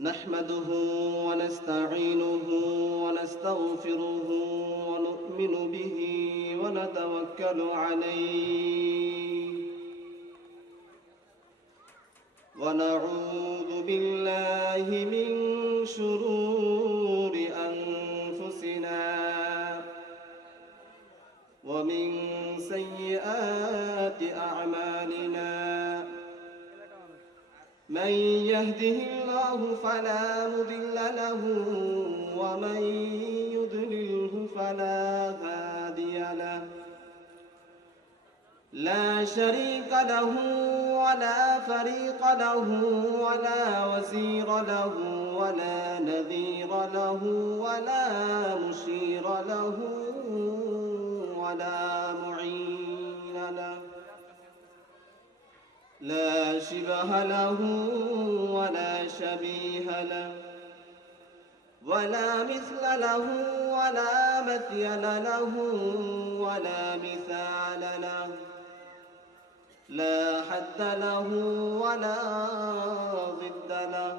نحمده ونستعينه ونستغفره ونؤمن به ونتوكل عليه ونعوذ بالله من شرور أنفسنا ومن سيئات أعمالنا من يهده الله فلا مضل له ومن يضلله فلا هادي له لا شريك له ولا فريق له ولا وزير له ولا نذير له ولا مشير له ولا معين له لا شبه له ولا شبيه له ولا مثل له ولا مثيل له ولا مثال له لا حد له ولا ضد له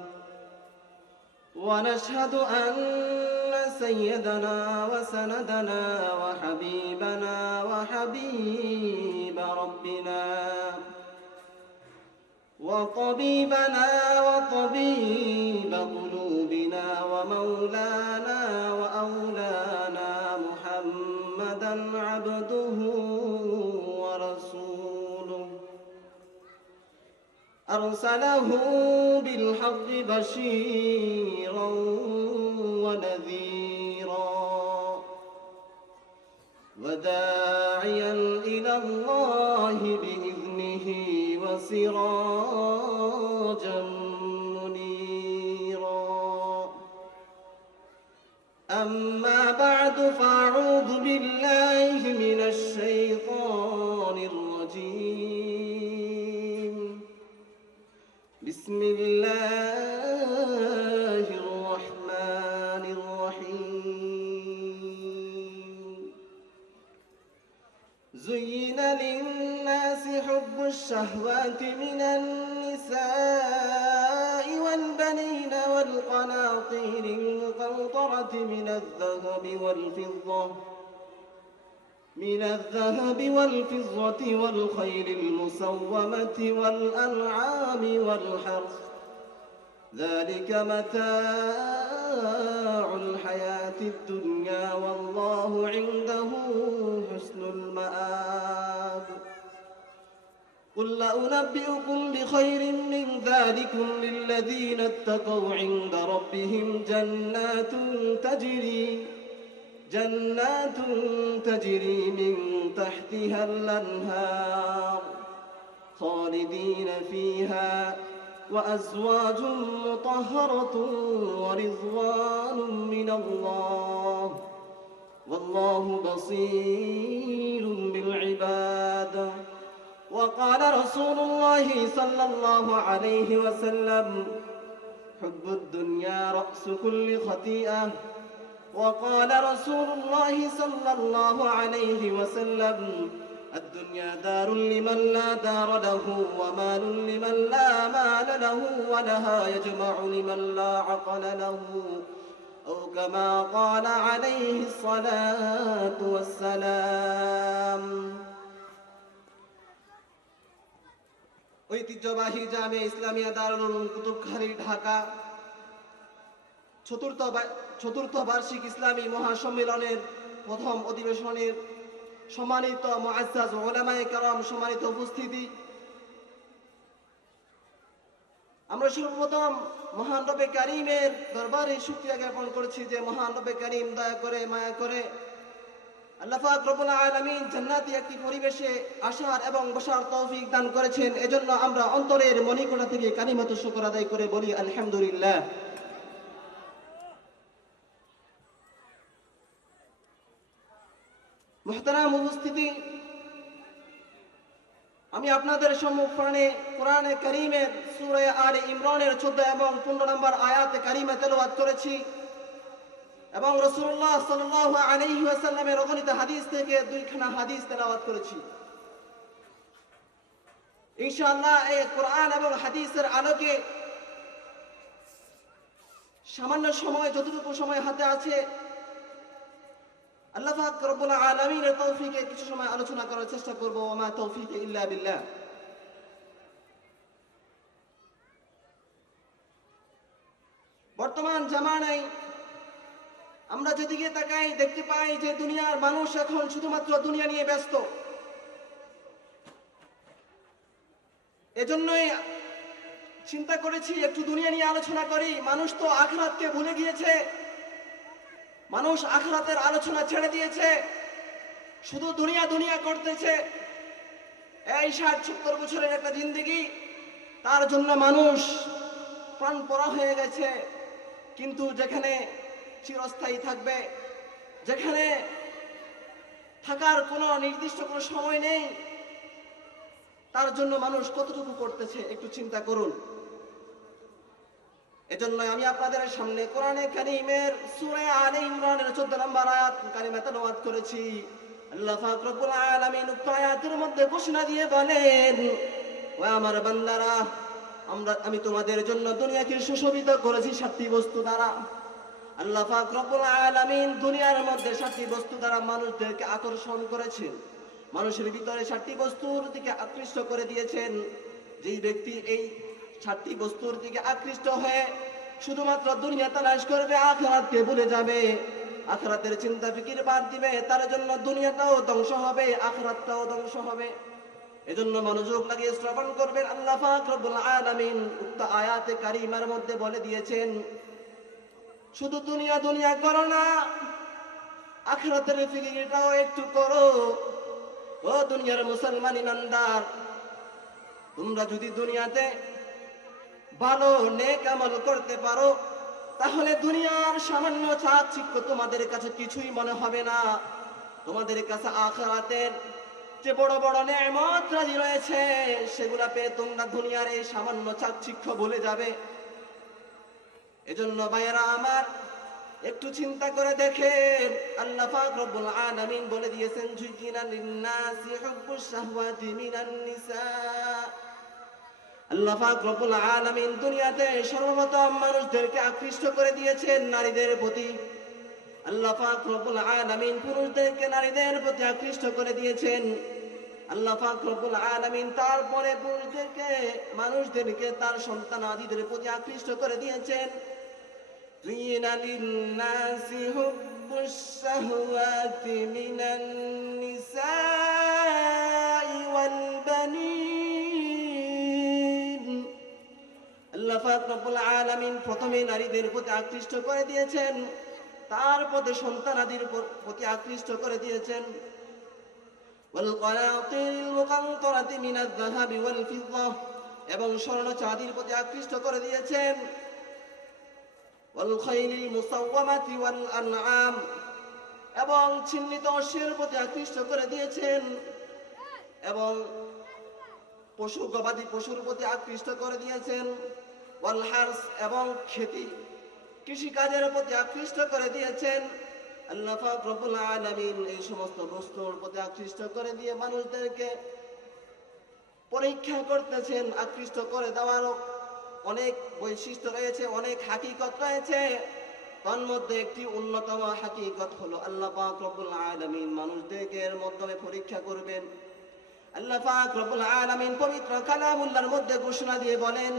ونشهد أن سيدنا وسندنا وحبيبنا وحبيب ربنا وطبيبنا وطبيب قلوبنا ومولانا وأولانا محمدا عبده ورسوله أرسله بالحق بشيرا ونذيرا وداعيا إلى الله بإذنه وسراجا منيرا أما بعد فأعوذ بالله من الشيطان الرجيم بسم الله الرحمن الرحيم زين للناس حب الشهوات من النساء والبنين والقناطير المقنطرة من الذهب والفضة والخيل المسومة والأنعام والحرث ذلك متاع الحياة الدنيا والله عنده حسن المآب قل أنبئكم بخير من ذلكم للذين اتقوا عند ربهم جنات تجري من تحتها الأنهار خالدين فيها وأزواج مطهرة ورضوان من الله والله بصير بالعباد وقال رسول الله صلى الله عليه وسلم حب الدنيا رأس كل خطيئة وقال رسول الله صلى الله عليه وسلم الدنيا دار لمن لا دار له ومال لمن لا مال له ولها يجمع لمن لا عقل له أو كما قال عليه الصلاة والسلام ঐতিহ্যবাহী জামিয়া ইসলামিয়া দারুল উলুম কুতুবখালী ঢাকা চতুর্থ বার্ষিক ইসলামী মহাসম্মেলনের প্রথম অধিবেশনের সম্মানিত মুআজ্জাজ উলামায়ে কেরাম সম্মানিত উপস্থিতি আমরা সর্বপ্রথম মহান রব্বে কারীমের দরবারে শুকরিয়া জ্ঞাপন করছি যে মহান রব্বে কারীম দয়া করে মায়া করে আল্লাহ পাক রব্বুল আলামিন জান্নাতি একটি পরিবেশে আসার এবং বসার তৌফিক দান করেছেন এজন্য আমরা অন্তরের মনিকোণা থেকে কালিমাতুশ শুকর আদায় করে বলি আলহামদুলিল্লাহ মুহতারাম উপস্থিতি আমি আপনাদের সম্মুখে কোরআনে কারীমের সূরা আলে ইমরানের 14 এবং 15 নম্বর আয়াতে কারীমা তেলাওয়াত করেছি এবং রাসূলুল্লাহ সাল্লাল্লাহু আলাইহি ওয়াসাল্লামের অগণিত হাদিস থেকে দুইখানা হাদিস তেলাওয়াত করেছি। ইনশাআল্লাহ এই কোরআন এবং হাদিসের আলোকে সামান্য সময়, যতটুকু সময় হাতে আছে, আল্লাহ পাক রব্বুল আলামিনের তৌফিকে কিছু সময় আলোচনা করার চেষ্টা করব। ওয়া মা তৌফিকে ইল্লা বিল্লাহ। বর্তমান জামানায় আমরা যেদিকে তাকাই দেখতে পাই যে দুনিয়ার মানুষ এখন শুধুমাত্র দুনিয়া নিয়ে ব্যস্ত। এজন্যই চিন্তা করেছি একটু দুনিয়া নিয়ে আলোচনা করি। মানুষ তো আখিরাতকে ভুলে গিয়েছে, মানুষ আখিরাতের আলোচনা ছেড়ে দিয়েছে, শুধু দুনিয়া দুনিয়া করতেছে। এই 60-70 বছরের একটা জিন্দেগি, তার জন্য মানুষ প্রাণ পড়া হয়ে গেছে। কিন্তু যেখানে চিরস্থায়ী থাকবে, যেখানে থাকার কোনো নির্দিষ্ট কোনো সময় নেই, তার জন্য মানুষ কতটুকু করতেছে একটু চিন্তা করুন। এজন্য আমি আপনাদের সামনে কোরআনে কারীমের সূরা আলে ইমরানের 14 নম্বর আয়াত কারিমা তেলাওয়াত করেছি। আল্লাহ পাক রব্বুল আলামিন উক্ত আয়াতের মধ্যে ঘোষণা দিয়ে বলেন, ও আমার বান্দারা, আমি তোমাদের জন্য দুনিয়াকে সুশোভিত করেছি 7টি বস্তু দ্বারা। আল্লাহ পাক রব্বুল আলামিন দুনিয়ার মধ্যে 7টি বস্তু দ্বারা মানুষদেরকে আকর্ষণ করেছেন, মানুষের ভিতরে 7টি বস্তুর দিকে আকৃষ্ট করে দিয়েছেন। যেই ব্যক্তি এই 7টি বস্তুর দিকে আকৃষ্ট হয়ে শুধুমাত্র দুনিয়া তালাশ করবে, আখিরাতকে ভুলে যাবে, আখিরাতের চিন্তা ফিকির বাদ দিবে, তার জন্য দুনিয়াটাও ধ্বংস হবে, আখিরাতটাও ধ্বংস হবে। এজন্য মনোযোগ লাগিয়ে শ্রবণ করবেন। আল্লাহ পাক রব্বুল আলামিন উক্ত আয়াতে কারিমার মধ্যে বলে দিয়েছেন, শুধু দুনিয়া দুনিয়া করো না, আখিরাতের ফিকিরটাও একটু করো। ও দুনিয়ার মুসলমান ইমানদার, তোমরা যদি দুনিয়াতে ভালো নেক আমল করতে পারো, তাহলে দুনিয়ার সামান্য চাকচিক্য তোমাদের কাছে কিছুই মনে হবে না। তোমাদের কাছে আখিরাতের যে বড় বড় নেয়ামত রাজি রয়েছে, সেগুলা পেয়ে তোমরা দুনিয়ার এই সামান্য চাকচিক্য ভুলে যাবে। এজন্য ভাইয়েরা আমার, একটু চিন্তা করে দেখেন, আল্লাহ পাক রব্বুল আলামিন বলে দিয়েছেন, যুজিনা লিন-নাসি হুব্বুশ শাহওয়াতি মিনান নিসা। আল্লাহ পাক রব্বুল আলামিন দুনিয়াতে সর্বপ্রথম মানুষদেরকে আকৃষ্ট করে দিয়েছেন নারীদের প্রতি। আল্লাহ পাক রব্বুল আলামিন পুরুষদেরকে নারীদের প্রতি আকৃষ্ট করে দিয়েছেন। আল্লাহ পাক রব্বুল আলামিন তারপরে পুরুষদেরকে, মানুষদেরকে তার সন্তানাদিদের প্রতি আকৃষ্ট করে দিয়েছেন। যুজিনা লিন-নাসি হুব্বুশ শাহওয়াতি মিনান নিসাই ওয়াল বানিন। আল্লাহ পাক রব্বুল আলামিন প্রথমে নারীদের প্রতি আকৃষ্ট করে দিয়েছেন, তারপরে সন্তানাদির প্রতি আকৃষ্ট করে দিয়েছেন। ওয়াল কনাতিরিল মুকানতারাতি মিনাজ যাহাবি ওয়াল ফিদ্দা, এবং স্বর্ণ চাঁদির প্রতি আকৃষ্ট করে দিয়েছেন। ওয়াল খাইলিল মুসাওয়ামাতি ওয়াল আনআম, এবং চিহ্নিত অশ্বের প্রতি আকৃষ্ট করে দিয়েছেন, এবং পশু গবাদি পশুর প্রতি আকৃষ্ট করে দিয়েছেন। ওয়াল হারস, এবং খেতি কৃষি কাজের প্রতি আকৃষ্ট করে দিয়েছেন। আল্লাহ পাক রব্বুল আলামিন এই সমস্ত বস্তুর প্রতি আকৃষ্ট করে দিয়ে মানুষদেরকে পরীক্ষা করতেছেন। আকৃষ্ট করে দেওয়ার অনেক বৈশিষ্ট্য রয়েছে, অনেক হাকিকত রয়েছে। তার মধ্যে একটি অন্যতম হাকিকত হলো আল্লাহ পাক রব্বুল আলামিন মানুষদেরকে এর মাধ্যমে পরীক্ষা করবেন। আল্লাহ পাক রব্বুল আলামিন পবিত্র কালামুল্লাহর মধ্যে ঘোষণা দিয়ে বলেন,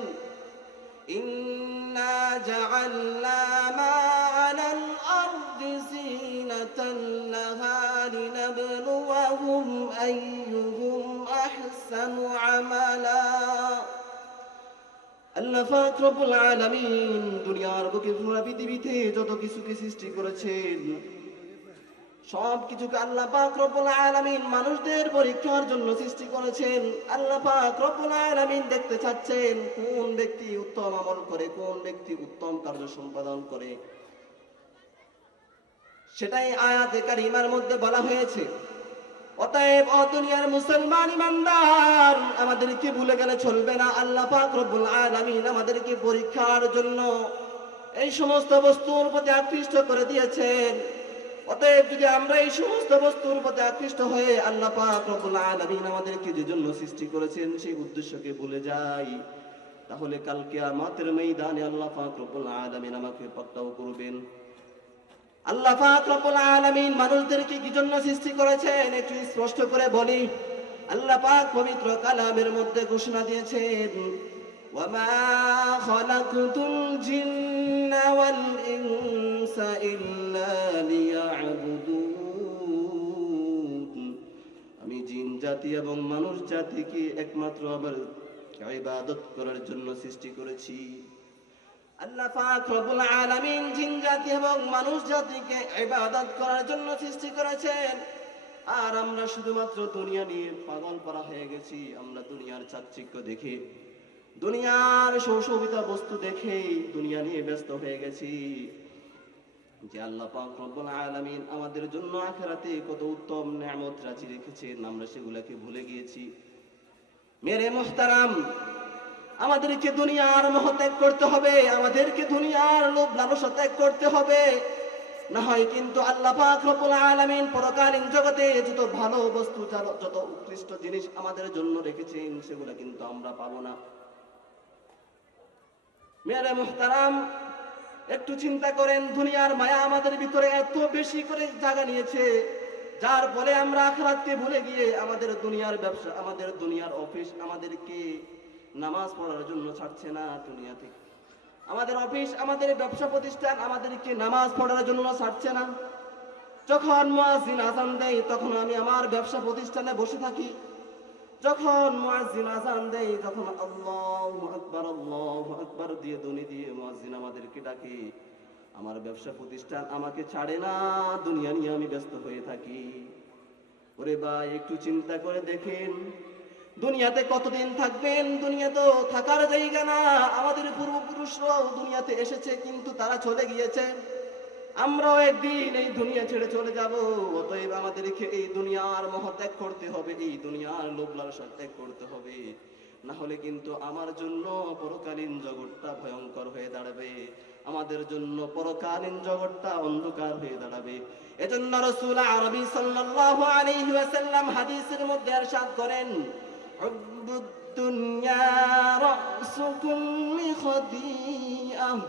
ইন্না জাআলনা মা আলাল আরদি জিনাতান লাহা লিনাবলুয়াহুম আইয়ুহুম আহসানু আমালা। আল্লাহ পাক রব্বুল আলামিন দুনিয়ার বুকে পুরো পৃথিবীতে যত কিছুকে সৃষ্টি করেছেন, সব কিছুকে আল্লাহ পাক রব্বুল আলামিন মানুষদের পরীক্ষার জন্য সৃষ্টি করেছেন। আল্লাহ পাক রব্বুল আলামিন দেখতে চাচ্ছেন কোন ব্যক্তি উত্তম আমল করে, কোন ব্যক্তি উত্তম কার্য সম্পাদন করে। সেটাই আয়াতে কারিমার মধ্যে বলা হয়েছে। অতএব ও দুনিয়ার মুসলমান ইমানদার, আমাদেরকে ভুলে গেলে চলবে না। আল্লাহ পাক রব্বুল আলামিন আমাদেরকে পরীক্ষার জন্য এই সমস্ত বস্তুর প্রতি আকৃষ্ট করে দিয়েছেন। অতএব যদি আমরা এই সমস্ত বস্তুর প্রতি আকৃষ্ট হয়ে আল্লাহ পাক রব্বুল আলামিন আমাদেরকে যে জন্য সৃষ্টি করেছেন সেই উদ্দেশ্যকে ভুলে যাই, তাহলে কাল কিয়ামতের ময়দানে আল্লাহ পাক রব্বুল আলামিন আমাকে পাকড়াও করবেন। আল্লাহ পাক রব্বুল আলামিন মানুষদেরকে কি জন্য সৃষ্টি করেছেন একটু স্পষ্ট করে বলি। আল্লাহ পাক পবিত্র কালামের মধ্যে ঘোষণা দিয়েছেন, ওয়ামা খালাকতুল জিন্না ওয়াল ইনসা ইল্লা লিয়াবুদুন। আমি জিন জাতি এবং মানুষ জাতিকে একমাত্র আমার ইবাদত করার জন্য সৃষ্টি করেছি। আল্লাহ পাক রব্বুল আলামিন জিন জাতি এবং মানুষ জাতিকে ইবাদত করার জন্য সৃষ্টি করেছেন। আর আমরা শুধুমাত্র দুনিয়া নিয়ে পাগল পারা হয়ে গেছি। আমরা দুনিয়ার চাকচিক্য দেখে, দুনিয়ার সুশোভিত বস্তু দেখে দুনিয়া নিয়ে ব্যস্ত হয়ে গেছি। যে আল্লাহ পাক রব্বুল আলামিন আমাদের জন্য আখিরাতে কত উত্তম নিয়ামত রাজি রেখেছেন, আমরা সেগুলোকে ভুলে গিয়েছি। মেরে মুহতারাম, আমাদেরকে দুনিয়ার মোহ ত্যাগ করতে হবে, আমাদেরকে দুনিয়ার লোভ লালসা ত্যাগ করতে হবে। না হয় কিন্তু আল্লাহ পাক রব্বুল আলামিন পরকালীন জগতে যত ভালো বস্তু, যত উৎকৃষ্ট জিনিস আমাদের জন্য রেখেছেন সেগুলো কিন্তু আমরা পাবো না। মেরে মুহতারাম, একটু চিন্তা করেন, দুনিয়ার মায়া আমাদের ভিতরে এত বেশি করে জায়গা নিয়েছে, যার ফলে আমরা আখিরাতকে ভুলে গিয়ে আমাদের দুনিয়ার ব্যবসা, আমাদের দুনিয়ার অফিস আমাদেরকে নামাজ পড়ার জন্য ছাড়ছে না। দুনিয়া থেকে আমাদের অফিস, আমাদের ব্যবসা প্রতিষ্ঠান আমাদেরকে নামাজ পড়ার জন্য ছাড়ছে না। যখন মুয়াজ্জিন আযান দেয় তখন আমি আমার ব্যবসা প্রতিষ্ঠানে বসে থাকি। যখন মুয়াজ্জিন আযান দেয়, যখন আল্লাহু আকবার দিয়ে ধ্বনি দিয়ে মুয়াজ্জিন আমাদেরকে ডাকে, আমার ব্যবসা প্রতিষ্ঠান আমাকে ছাড়ে না, দুনিয়া নিয়ে আমি ব্যস্ত হয়ে থাকি। ওরে ভাই, একটু চিন্তা করে দেখেন, দুনিয়াতে কতদিন থাকবেন? দুনিয়া তো থাকার জায়গা না। আমাদের পূর্বপুরুষরাও দুনিয়াতে এসেছে কিন্তু তারা চলে গিয়েছে। আমরাও একদিন এই দুনিয়া ছেড়ে চলে যাব। অতএব আমাদেরকে এই দুনিয়ার মোহ ত্যাগ করতে হবে, এই দুনিয়ার লোভ লালসা ত্যাগ করতে হবে। না হলে কিন্তু আমার জন্য পরকালীন জগৎটা ভয়ঙ্কর হয়ে দাঁড়াবে, আমাদের জন্য পরকালীন জগৎটা অন্ধকার হয়ে দাঁড়াবে। এজন্য রাসূল আরবী সাল্লাল্লাহু আলাইহি ওয়াসাল্লাম হাদিসের মধ্যে ইরশাদ করেন, হুব্বুদ দুনিয়া রাসু কুল্লি খাদিআহ।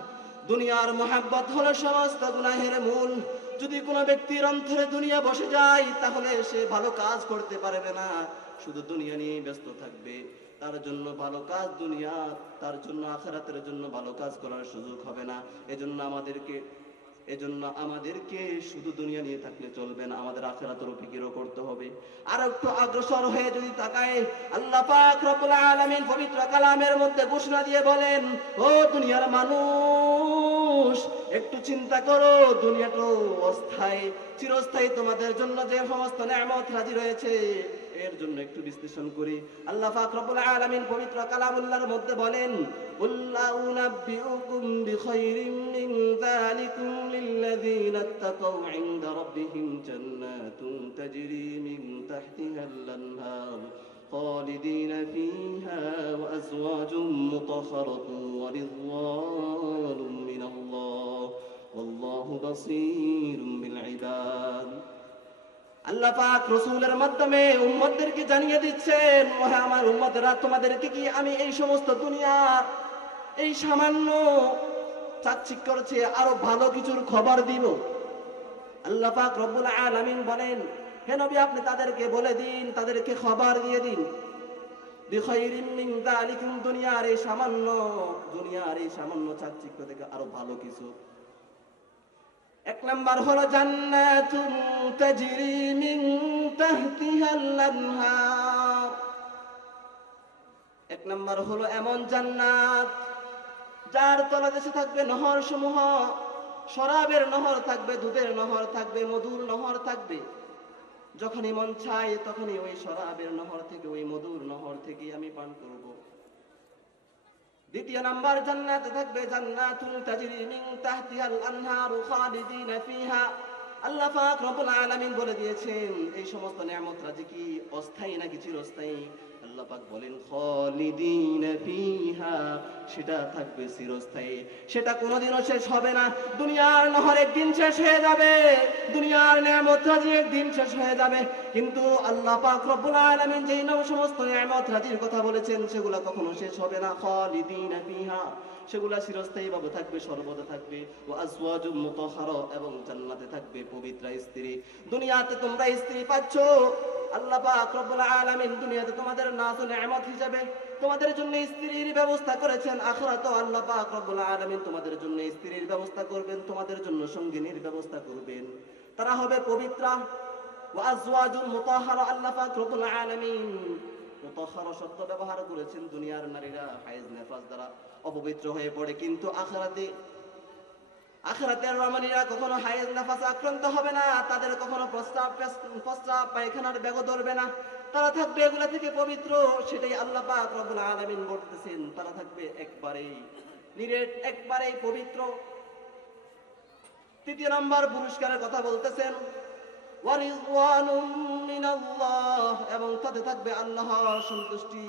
দুনিয়ার মোহাব্বত হলো সমস্ত গুনাহের মূল। যদি কোনো ব্যক্তির অন্তরে দুনিয়া বসে যায় তাহলে সে ভালো কাজ করতে পারবে না, শুধু দুনিয়া নিয়ে ব্যস্ত থাকবে। তার জন্য ভালো কাজ দুনিয়া, তার জন্য আখিরাতের জন্য ভালো কাজ করার সুযোগ হবে না। এজন্য আমাদেরকে শুধু দুনিয়া নিয়ে থাকলে চলবে না, আমাদের আখিরাতেরও ফিকিরও করতে হবে। আর একটু অগ্রসর হয়ে যদি তাকায়, আল্লাহ পাক রব্বুল আলামিন পবিত্র কালামের মধ্যে ঘোষণা দিয়ে বলেন, ও দুনিয়ার মানুষ, একটু চিন্তা করো, দুনিয়াটা অস্থায়ী, চিরস্থায়ী। তোমাদের জন্য যে সমস্ত নিয়ামত রাজি রয়েছে এর জন্য একটু বিশ্লেষণ করি। আল্লাহ পাক রব্বুল আলামিন পবিত্র কালামুল্লাহর মধ্যে বলেন, কুল্লা উনাব্বিউকুম বিখাইরিম মিন যালিকুম লিল্লাযীনা ইত্তাকাউ ইনদা রাব্বিহিম জান্নাতুন তাজরি মিন তাহতিহাল আনহার খালিদিনা ফীহা ওয়া আজওয়াজুম মুতাহহারাতুন ওয়া রিদওয়ানুম মিনাল্লাহ ওয়াল্লাহু বাসীরুম বিল ইবাদ। আল্লাহ পাক রাসূলের মাধ্যমে উম্মতদেরকে জানিয়ে দিচ্ছেন, ওহে আমার উম্মতেরা, তোমাদেরকে কি আমি এই সমস্ত দুনিয়ার এই সামান্য চাকচিক্যর চেয়ে আরো ভালো কিছুর খবর দিব? আল্লাহ পাক রব্বুল আলামিন বলেন, হে নবী, আপনি তাদেরকে বলে দিন, তাদেরকে খবর দিয়ে দিন, বিখাইরিম মিন যালিকুম, দুনিয়ার এই সামান্য চাকচিক্য থেকে আরো ভালো কিছু। এক নাম্বার হলো জান্নাতুন তাজরি মিন তাহতিহাল আনহার। এক নাম্বার হলো এমন জান্নাত যার তলদেশে থাকবে নহর সমূহ, শরাবের নহর থাকবে, দুধের নহর থাকবে, মধুর নহর থাকবে। যখনই মন চায় তখনই ওই শরাবের নহর থেকে, ওই মধুর নহর থেকে আমি পান করব। দ্বিতীয় নাম্বার জান্নাতে থাকবে জান্নাতুন তাজরি মিন তাহতিহাল আনহারু খালিদিনা ফিহা। আল্লাহ পাক রব্বুল আলামিন বলে দিয়েছেন এই সমস্ত নিয়ামত রাজি কি অস্থায়ী নাকি চিরস্থায়ী? আল্লাহ পাক বলেন খালিদিনা ফিহা, সেটা থাকবে চিরস্থায়ী, সেটা কোনোদিনও শেষ হবে না। দুনিয়ার নহর একদিন শেষ হয়ে যাবে, দুনিয়ার নিয়ামত রাজি একদিন শেষ হয়ে যাবে, কিন্তু আল্লাহ পাক রব্বুল আলামিন যেই সমস্ত নিয়ামত রাজির কথা বলেছেন সেগুলো কখনো শেষ হবে না। খালিদিনা ফিহা, সেগুলা চিরস্থায়ী ভাবে থাকবে, সর্বদা থাকবে। ওয়া আজওয়াজুম মুতাহহারা, এবং জান্নাতে থাকবে পবিত্র স্ত্রী। দুনিয়াতে তোমরা স্ত্রী পাচ্ছ, আল্লাহ পাক রব্বুল আলামিন দুনিয়াতে তোমাদের নাজ ও নিয়ামত হিসেবে তোমাদের জন্য স্ত্রীর ব্যবস্থা করেছেন। আখিরাতে আল্লাহ পাক রব্বুল আলামিন তোমাদের জন্য স্ত্রীর ব্যবস্থা করবেন, তোমাদের জন্য সঙ্গিনীর ব্যবস্থা করবেন, তারা হবে পবিত্রা। ওয়া আজওয়াজুম মুতাহহারা, আল্লাহ পাক রব্বুল আলামিন মুতাহহারা শব্দ ব্যবহার করেছেন। দুনিয়ার নারীরা হায়েজ নেফাস দ্বারা অপবিত্র হয়ে পড়ে, কিন্তু আখিরাতের রমণীরা কখনো হায়েজ নেফাস আক্রান্ত হবে না, তাদের কখনো প্রস্রাব পায়খানার ব্যাগ ধরবে না, তারা থাকবে এগুলা থেকে পবিত্র। সেটাই আল্লাহ পাক রব্বুল আলামিন বলতেছেন, তারা থাকবে একবারেই নিরেট, একবারেই পবিত্র। তৃতীয় নম্বর পুরস্কারের কথা বলতেছেন ওয়া রিজওয়ানুম মিনাল্লাহ, এবং তাতে থাকবে আল্লাহর সন্তুষ্টি।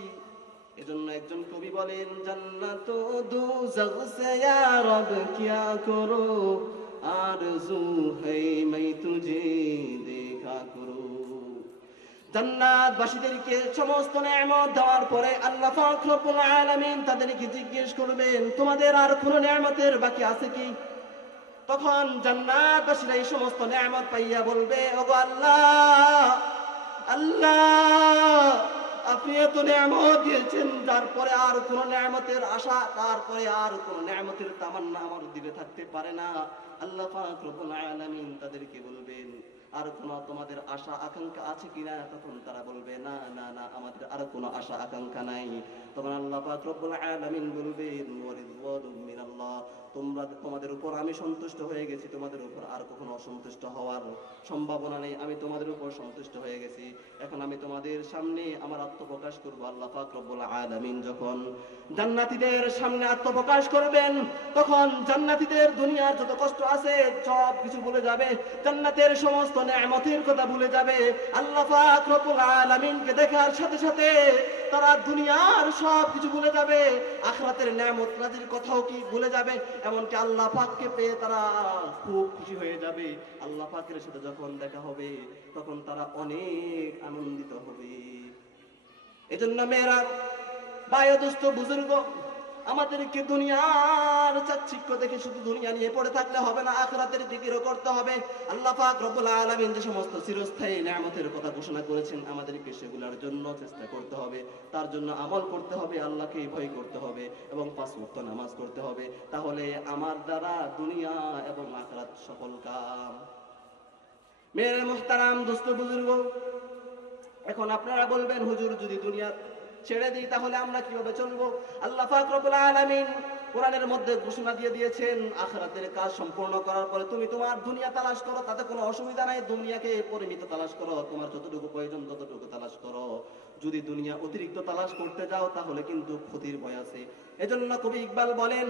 এজন্য একজন কবি বলেন, জান্নাত ও দোজখ সে ইয়া রব কিয়া করো, আরজু है मैं तुझे देखा करो। জান্নাতবাসীদেরকে সমস্ত নিয়ামত দেওয়ার পরে আল্লাহ পাক রব্বুল আলামিন তাদেরকে জিজ্ঞেস করবেন, তোমাদের আর কোনো নিয়ামতের বাকি আছে কি? তখন জান্নাতবাসীরা এই সমস্ত নিয়ামত পাইয়া বলবে, ওগো আল্লাহ, আল্লাহ, আপনি এত নিয়ামত দিয়েছেন, তারপরে আর কোন নিয়ামতের আশা, তারপরে আর কোন নিয়ামতের তামান্না আমার দিলে থাকতে পারে না। আল্লাহ পাক রব্বুল আলামিন তাদেরকে বলবেন, আর কোন তোমাদের আশা আকাঙ্ক্ষা আছে কিনা? তখন তারা বলবে, না না না, আমাদের আর কোনো আশা আকাঙ্ক্ষা নাই। তখন আল্লাহ পাক রব্বুল আলামিন বলবেন, ওয়া রিজওয়ানুম মিনাল্লাহ, তোমাদের উপর আমি সন্তুষ্ট হয়ে গেছি, তোমাদের উপর আর কখনো অসন্তুষ্ট হওয়ার সম্ভাবনা নেই, আমি তোমাদের উপর সন্তুষ্ট হয়ে গেছি। এখন আমি তোমাদের সামনে আমার আত্মপ্রকাশ করব। আল্লাহ পাক রব্বুল আলামিন যখন জান্নাতীদের সামনে আত্মপ্রকাশ করবেন, তখন জান্নাতীদের দুনিয়ার যত কষ্ট আছে সব কিছু ভুলে যাবে, জান্নাতের সমস্ত নিয়ামতের কথা ভুলে যাবে। আল্লাহ পাক রব্বুল আলামিনকে দেখার সাথে সাথে তারা দুনিয়ার সব কিছু ভুলে যাবে, আখিরাতের নিয়ামত রাজির কথাও কি ভুলে যাবে। এমনকি আল্লাহ পাককে পেয়ে তারা খুব খুশি হয়ে যাবে। আল্লাহ পাকের সাথে যখন দেখা হবে তখন তারা অনেক আনন্দিত হবে। এজন্য মেয়েরা, বায়ুদুস্থ বুজুর্গ, আমাদেরকে দুনিয়ার চাকচিক্য দেখে শুধু দুনিয়া নিয়ে পড়ে থাকলে হবে না, আখিরাতের জিকিরও করতে হবে। আল্লাহ পাক রব্বুল আলামিন যে সমস্ত চিরস্থায়ী নিয়ামতের কথা ঘোষণা করেছেন, আমাদেরকে সেগুলোর জন্য চেষ্টা করতে হবে, তার জন্য আমল করতে হবে, আল্লাহকে ভয় করতে হবে এবং 5 ওয়াক্ত নামাজ পড়তে হবে। তাহলে আমার দ্বারা দুনিয়া এবং আখিরাত সফল কাম। মেরে মুহতারাম, দোস্ত, বুজুর্গ, এখন আপনারা বলবেন, হুজুর, যদি দুনিয়া ছেড়ে দিই তাহলে আমরা কিভাবে চলবো? আল্লাহ পাক রব্বুল আলামিন কোরআনের মধ্যে ঘোষণা দিয়ে দিয়েছেন, আখিরাতের কাজ সম্পূর্ণ করার পরে তুমি তোমার দুনিয়া তালাশ করো, তাতে কোনো অসুবিধা নাই। দুনিয়াকে পরিমিত তালাশ করো, তোমার যতটুকু প্রয়োজন ততটুকু তালাশ করো। যদি দুনিয়া অতিরিক্ত তালাশ করতে যাও তাহলে কিন্তু ক্ষতির ভয় আছে। এজন্য কবি ইকবাল বলেন,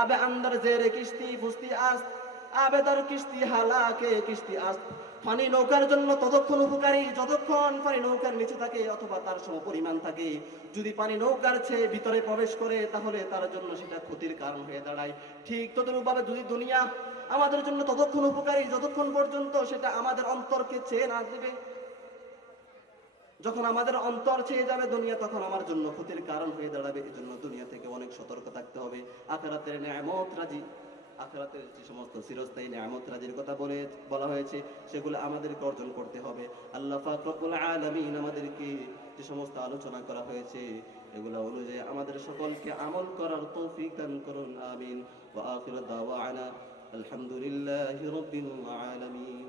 আবে আন্দর জেরে কিস্তি ফুস্তি আস্ত, আবেদার কিস্তি হালাকে কিস্তি আস্ত। পানি নৌকার জন্য ততক্ষণ উপকারী যতক্ষণ পানি নৌকার নিচে থাকে অথবা তার সমপরিমাণ থাকে। যদি পানি নৌকার চেয়ে ভিতরে প্রবেশ করে তাহলে তার জন্য সেটা ক্ষতির কারণ হয়ে দাঁড়ায়। ঠিক তদনুরূপভাবে যদি দুনিয়া আমাদের জন্য ততক্ষণ উপকারী যতক্ষণ পর্যন্ত সেটা আমাদের অন্তরকে চেয়ে না দিবে, যখন আমাদের অন্তর চেয়ে যাবে দুনিয়া, তখন আমার জন্য ক্ষতির কারণ হয়ে দাঁড়াবে। এজন্য দুনিয়া থেকে অনেক সতর্ক থাকতে হবে। আখিরাতের নিয়ামত রাজি, আখিরাতের যে সমস্ত চিরস্থায়ী নিয়ামত রাজির কথা বলা হয়েছে সেগুলো আমাদেরকে অর্জন করতে হবে। আল্লাহ পাক রব্বুল আলামিন আমাদেরকে যে সমস্ত আলোচনা করা হয়েছে এগুলো অনুযায়ী আমাদের সকলকে আমল করার তৌফিক দান করুন, আমিন। ওয়া আখিরু দাওয়ানা আলহামদুলিল্লাহি রাব্বিল আলামিন।